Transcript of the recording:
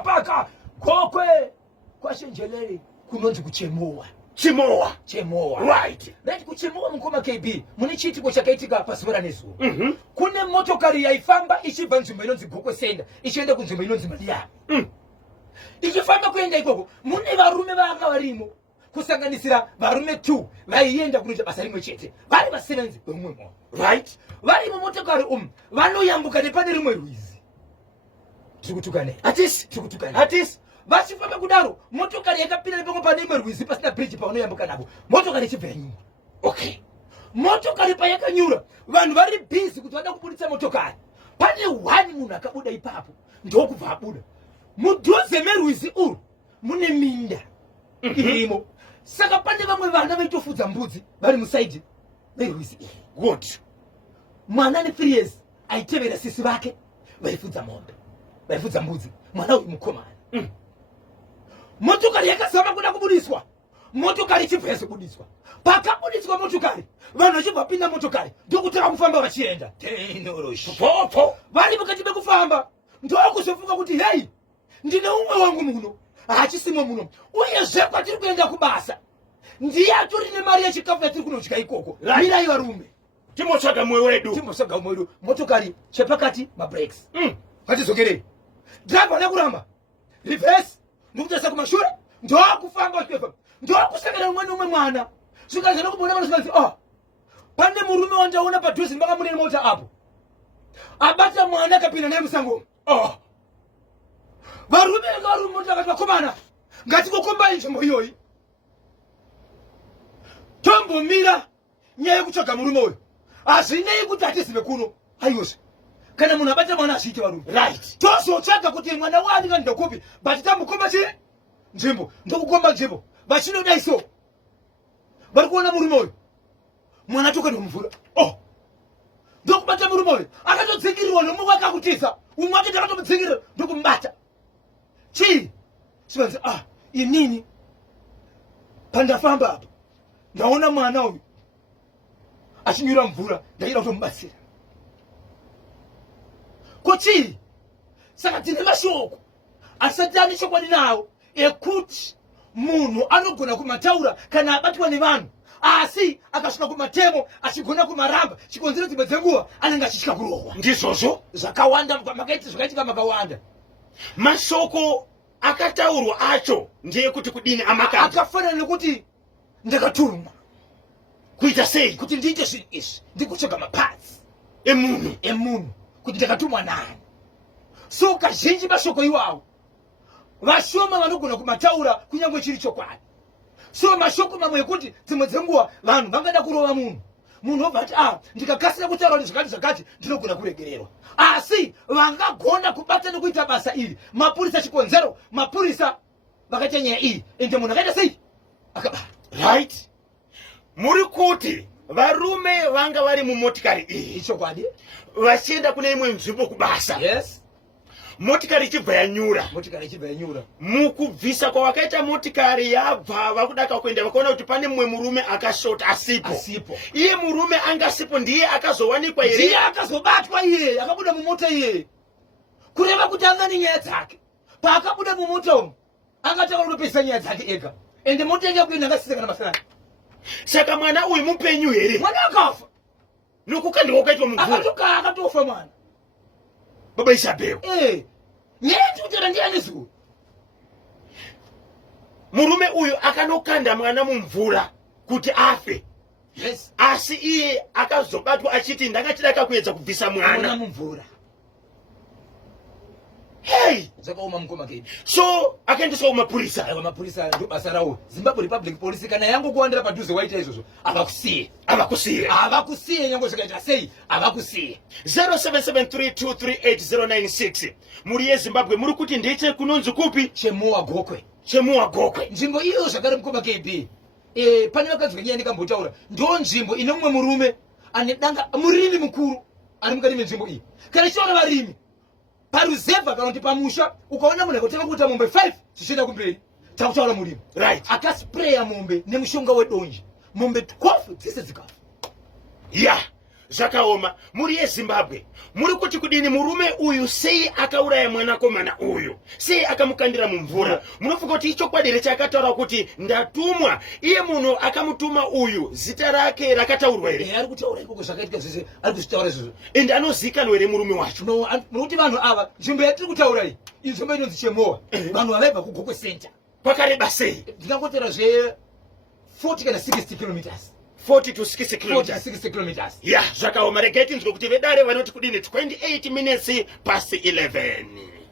paka kokwe kwashenjelele kunonzi kuchemowa. Chemowa. Right. Right, kuchemowa mkoma KB. Muni chitiko chakaitika pasibora nesu. Kune motokari yaifamba ichibva nzvimbo inonzi Gokwe Senda ichienda kunzvimbo inonzi Mariamu. Ichifamba kuenda ikoko mune varume vanga varimo kusanganisira varume 2 vaienda kunoita basa rimwe chete. Vari vasevenzi vemumwe mwoyo. Right. Vari mumotokari vanoyambuka nepane rimwe rwizi. Tikutukane. Atisi. Vachifamba kudaro motokari yakapinda nepamwe pane imwe rwizi pasina bridge pavanoyambuka napo. Motokari ichibva yanyura. Okay. Motokari payakanyura vanhu vari busy kuti vada kubuditsa motokari. Pane wani munhu akabuda ipapo ndokubva abuda. Mudhuze merwizi uru mune minda irimo. Saka pane vamwe vana vaitofudza mbudzi vari musaidi merwizi iri. Good. Mwana ane 3 years aitevera sisi vake vaifudza mombe vaifudza mbudzi. Mwana uyu mukomana. Motokari yakazama kuda kubudiswa. Motokari ichibva yazobudiswa. Pakabudiswa motokari vanhu vachibva pinda motokari ndokutanga kufamba vachienda. Popo. Vari mukati mekufamba ndokuzofunga kuti hei ndine umwe wangu muno hachisimo muno uyezve kwatiri kuenda kubasa ndiye atorine mari yechikafu yatiri kunodya ikoko. Mirai varume Timotsvaga mwoyo wedu. Motokari chepakati mabreaks. Vatizokerei. Driver nekuramba reverse ndokutasa kumashure ndokufamba chifamba ndokusangana umwe mwana zvikazi nokubona vanhu zvikazi pane murume wandaona padhuze vakamunene mota apo abata mwana akapinda naye musango. Varume mota akati vakomana ngatikokombai nzvimbo iyoyi tombomira nyaya yekutsvaga murume uyu hazvinei kuti hatizive kuno. Aiyozve kana munhu abata mwana azviite varume. Right. Tozotsvaga kuti mwana waanenge ndokupi but tamukomba nzvimbo ndokukomba nzvimbo vachinoda iso vari kuona murume uyu mwana atokandwa mumvura. Ndokubata murume uyu akatodzikirirwa nomumwe wake akutisa umwe wake takatomudzikirira ndokumubata. Chii sivanzi inini pandafamba apo ndaona mwana uyu achinyura mvura ndaida kutomubatsira. Kochii saka tine mashoko asati ane chokwadi nawo ekuti munhu anogona kumataura kana abatwa nevanhu asi akasvika kumatemo achigona kumaramba chikonzero dzimwe dzenguva anenge achitya kurohwa. Ndizvozvo zvakawanda zvakaitika makawanda. Mashoko akataurwa acho ndeyekuti kudini amakati akafanana nekuti ndakaturumwa kuita sei kuti ndiite zvinhu izvi ndikutsvaga mapatsi emunhu kuti ndakatumwa nani. So kazhinji mashoko iwawo vashoma vanogona kumataura kunyange chiri chokwadi. So mashoko mamwe ekuti dzimwe dzenguva vanhu vangada kurova munhu obva ati ndikakasira kutaura nezvakati ndinogona kuregererwa. Asi vangagona kubata nekuita basa iri mapurisa chikonzero mapurisa vakaita nyaya iyi ende munhu akaita sei akabata. Right. Muri kuti varume vanga vari mumotikari iyi ichokwadi vachienda kune imwe nzvimbo kubasa. Yes. Motikari ichibva yanyura. Mukubvisa kwavakaita motikari yabva vakudaka kuenda vakaona kuti pane mumwe murume akashota asipo. Iye murume angasipo ndiye akazowanikwa here. Ndiye akazobatwa iye akabuda mumota iye. Kureva kuti angani nyaya dzake. Paakabuda mumota umu angataka kundopesa nyaya dzake ega. Ende mota yake yakuenda ngasise kana masana. Saka mwana uyu mupenyu here. Mwana akafa. Nokukandwa ukaitwa mumvura. Akatofa mwana. Baba Isabel. Nyaya kuti ndiani zuru. Murume uyu akanokanda mwana mumvura kuti afe. Yes. Asi iye akazobatwa achiti ndakachidaka kuedza kubvisa mwana mumvura. Hey, zvakaoma mukoma kedu. So akaendeswa kumapurisa. Mapurisa ndo basa rawo. Zimbabwe Republic Police kana yangu kuwandira padhuze waita izvozvo avakusiye nyange zvakaita sei avakusiye. 0773238096 muri yeZimbabwe muri kuti ndeiche kunonzi kupi Chemowa Gokwe. Nzvimbo iyo zvakare mukoma KB. Pane vakadzi venyaya ndikambotaura ndo nzvimbo ine mumwe murume ane danga murimi mukuru ari mukati menzvimbo iyi. Kana chiona varimi paruzevha kana kuti pamusha ukaona munhu akatanga kuita mombe 5 chichienda kumberi takutaura murimi. Right. Akaspreya mombe nemushonga wedonje mombe 12 dzese dzikafa. zvakaoma. Muri yeZimbabwe muri kuti kudini murume uyu sei akauraya mwanakomana uyu, sei akamukandira mumvura. Munofunga kuti ichokwadi chakataura kuti ndatumwa, iye munhu akamutuma uyu zita rake rakataurwa here? Ari kutaura ikoko zvakaitika zvese, ari kuzvitaura izvozvo. Ende anozivikanwa here murume wacho? No, nokuti vanhu ava nzvimbo yatiri kutaura iyi inzvimbo inonzi Chemoa. Vanhu vavaibva kuGogwe Center. Kwakareba sei? Ndingangoteera zve 40 kana 60 kilometers. 40 to 60 kilometers. 60 kilometers. Yeah, zvakaoma. Regai tinzwe kuti vedare vanoti kudini 28 minutes past 11.